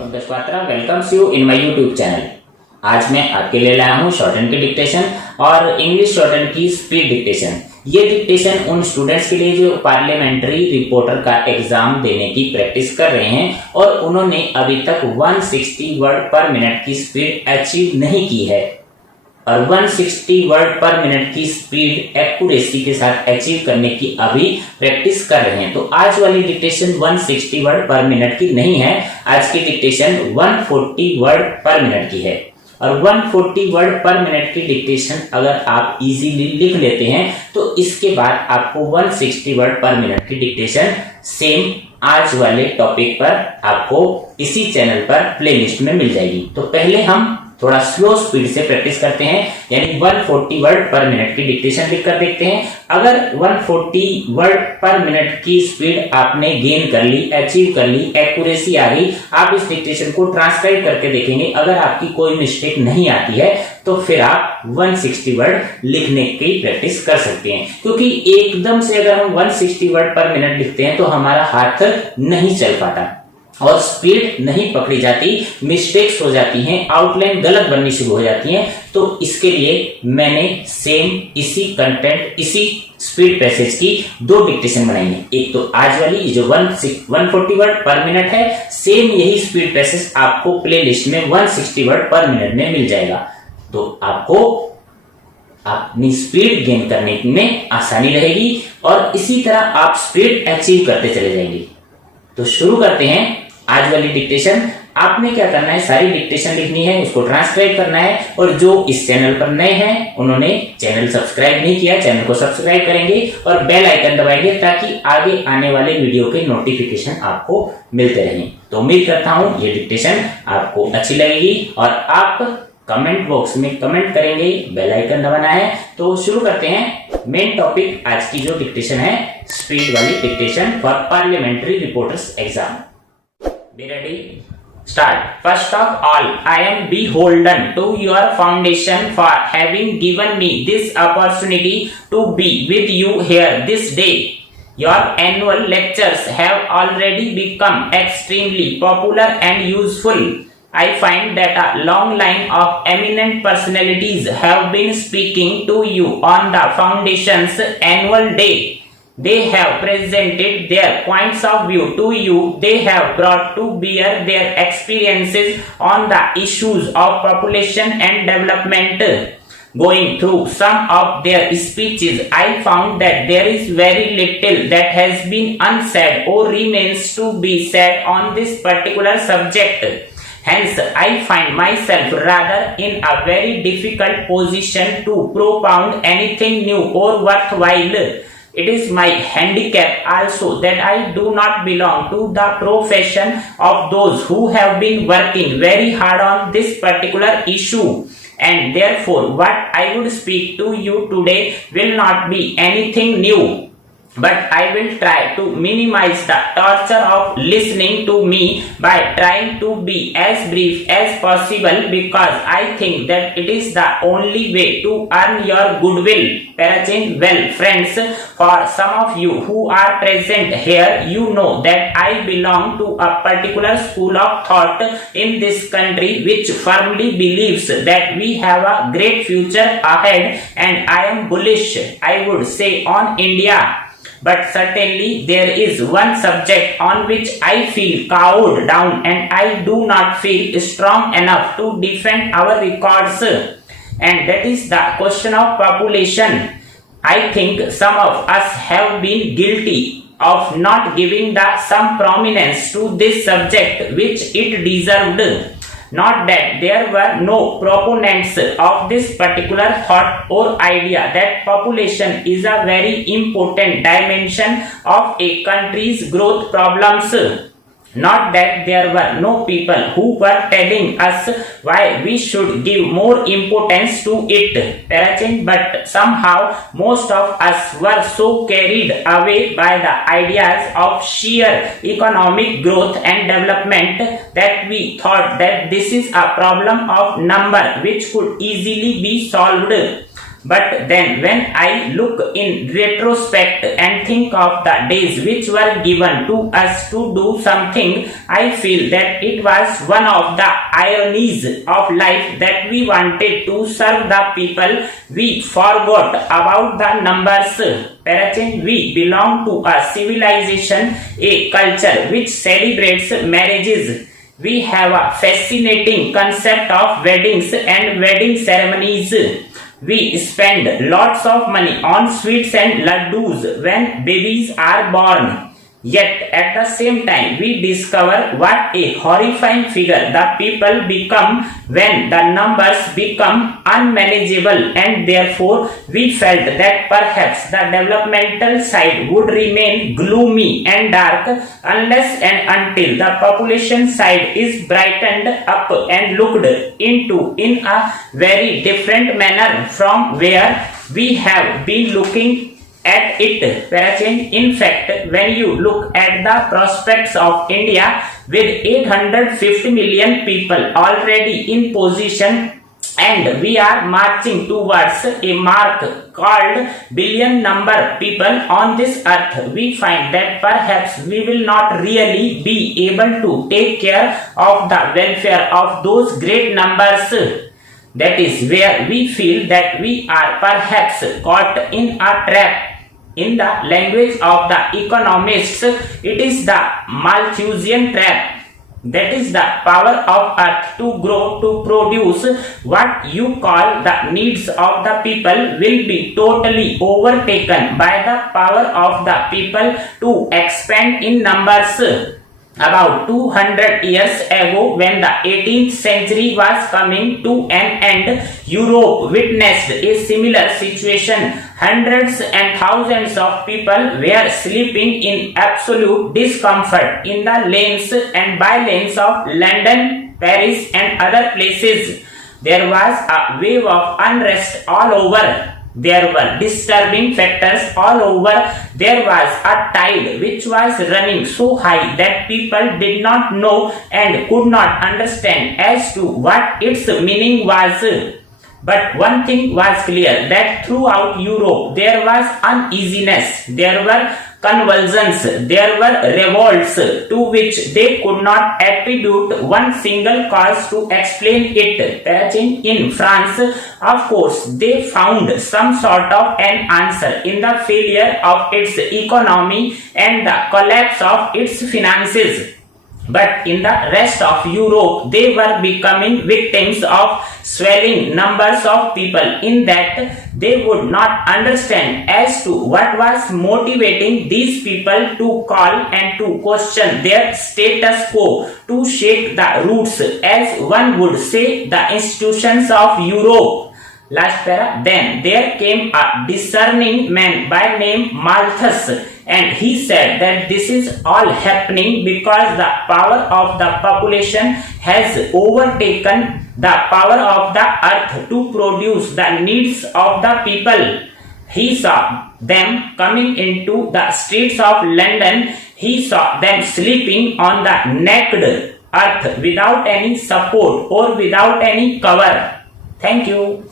Pankaj Patra welcomes you in my YouTube channel. आज मैं आपके लिए लाया हूँ शॉर्टहैंड की डिक्टेशन और इंग्लिश शॉर्टहैंड की स्पीड डिक्टेशन। ये डिक्टेशन उन स्टूडेंट्स के लिए जो पार्लियामेंट्री रिपोर्टर का एग्जाम देने की प्रैक्टिस कर रहे हैं और उन्होंने अभी तक 160 वर्ड पर मिनट की स्पीड अचीव नहीं की है और 160 वर्ड पर मिनट की स्पीड एक्यूरेसी के साथ अचीव करने की अभी प्रैक्टिस कर रहे हैं। तो आज वाली डिक्टेशन 160 वर्ड पर मिनट की नहीं है, आज की डिक्टेशन 140 वर्ड पर मिनट की है। और 140 वर्ड पर मिनट की डिक्टेशन अगर आप इजीली लिख लेते हैं तो इसके बाद आपको 160 वर्ड पर मिनट की डिक्टेशन सेम आज वाले टॉपिक पर आपको इसी चैनल पर प्लेलिस्ट में मिल जाएगी। तो पहले हम थोड़ा स्लो स्पीड से प्रैक्टिस करते हैं, यानी 140 वर्ड पर मिनट की डिक्टेशन लिखकर देखते हैं। अगर 140 वर्ड पर मिनट की स्पीड आपने गेन कर ली, अचीव कर ली, एक्यूरेसी आ गई, आप इस डिक्टेशन को ट्रांसक्राइब करके देखेंगे। अगर आपकी कोई मिस्टेक नहीं आती है तो फिर आप 160 वर्ड लिखने की प्रैक्टिस कर सकते हैं, क्योंकि एकदम से अगर हम 160 वर्ड पर मिनट लिखते हैं तो हमारा हाथ नहीं चल पाता और स्पीड नहीं पकड़ी जाती, मिस्टेक्स हो जाती हैं, आउटलाइन गलत बननी शुरू हो जाती हैं। तो इसके लिए मैंने सेम इसी कंटेंट, इसी स्पीड पैसेज की दो डिक्टेशन बनाई है। एक तो आज वाली जो 140 वर्ड पर मिनट है, सेम यही स्पीड पैसेज आपको प्ले लिस्ट में 160 वर्ड पर मिनट में मिल जाएगा। तो आपको अपनी स्पीड गेन करने में आसानी रहेगी और इसी तरह आप स्पीड अचीव करते चले जाएंगे। तो शुरू करते हैं आज वाली डिक्टेशन। आपने क्या करना है, सारी डिक्टेशन लिखनी है, उसको ट्रांसक्राइब करना है। और जो इस चैनल पर नए हैं उन्होंने चैनल सब्सक्राइब नहीं किया, चैनल को सब्सक्राइब करेंगे और बेल आइकन दबाएंगे ताकि आगे आने वाले वीडियो के नोटिफिकेशन आपको मिलते रहें। तो उम्मीद करता हूं ये डिक्टेशन आपको अच्छी लगेगी और आप कमेंट बॉक्स में कमेंट करेंगे, बेल आइकन दबाना है। तो शुरू करते हैं मेन टॉपिक। आज की जो डिक्टेशन है स्पीड वाली dictation for parliamentary reporters exam. Be ready? Start. First of all, I am beholden to your foundation for having given me this opportunity to be with you here this day. Your annual lectures have already become extremely popular and useful. I find that a long line of eminent personalities have been speaking to you on the foundation's annual day. They have presented their points of view to you. They have brought to bear their experiences on the issues of population and development. Going through some of their speeches, I found that there is very little that has been unsaid or remains to be said on this particular subject. Hence, I find myself rather in a very difficult position to propound anything new or worthwhile. It is my handicap also that I do not belong to the profession of those who have been working very hard on this particular issue, and therefore what I would speak to you today will not be anything new. But I will try to minimize the torture of listening to me by trying to be as brief as possible, because I think that it is the only way to earn your goodwill. Well, friends, for some of you who are present here, you know that I belong to a particular school of thought in this country which firmly believes that we have a great future ahead, and I am bullish, I would say, on India. But certainly there is one subject on which I feel cowed down, and I do not feel strong enough to defend our records, and that is the question of population. I think some of us have been guilty of not giving some prominence to this subject which it deserved. Not that there were no proponents of this particular thought or idea that population is a very important dimension of a country's growth problems. Not that there were no people who were telling us why we should give more importance to it, but somehow most of us were so carried away by the ideas of sheer economic growth and development that we thought that this is a problem of number which could easily be solved. But then when I look in retrospect and think of the days which were given to us to do something, I feel that it was one of the ironies of life that we wanted to serve the people. We forgot about the numbers. Parachin, we belong to a civilization, a culture which celebrates marriages. We have a fascinating concept of weddings and wedding ceremonies. We spend lots of money on sweets and laddus when babies are born. Yet at the same time, we discover what a horrifying figure the people become when the numbers become unmanageable, and therefore we felt that perhaps the developmental side would remain gloomy and dark unless and until the population side is brightened up and looked into in a very different manner from where we have been looking at it. Parachin, in fact, when you look at the prospects of India with 850 million people already in position, and we are marching towards a mark called billion number people on this earth, we find that perhaps we will not really be able to take care of the welfare of those great numbers. That is where we feel that we are perhaps caught in a trap. In the language of the economists, it is the Malthusian trap. That is the power of earth to grow, to produce what you call the needs of the people will be totally overtaken by the power of the people to expand in numbers. About 200 years ago, when the 18th century was coming to an end, Europe witnessed a similar situation. Hundreds and thousands of people were sleeping in absolute discomfort in the lanes and by lanes of London, Paris and other places. There was a wave of unrest all over. There were disturbing factors all over. There was a tide which was running so high that people did not know and could not understand as to what its meaning was. But one thing was clear, that throughout Europe there was uneasiness, there were convulsions, there were revolts to which they could not attribute one single cause to explain it. In France, of course, they found some sort of an answer in the failure of its economy and the collapse of its finances. But in the rest of Europe, they were becoming victims of swelling numbers of people, in that they would not understand as to what was motivating these people to call and to question their status quo, to shake the roots, as one would say, the institutions of Europe. Last para. Then there came a discerning man by name Malthus, and he said that this is all happening because the power of the population has overtaken the power of the earth to produce the needs of the people. He saw them coming into the streets of London. He saw them sleeping on the naked earth without any support or without any cover. Thank you.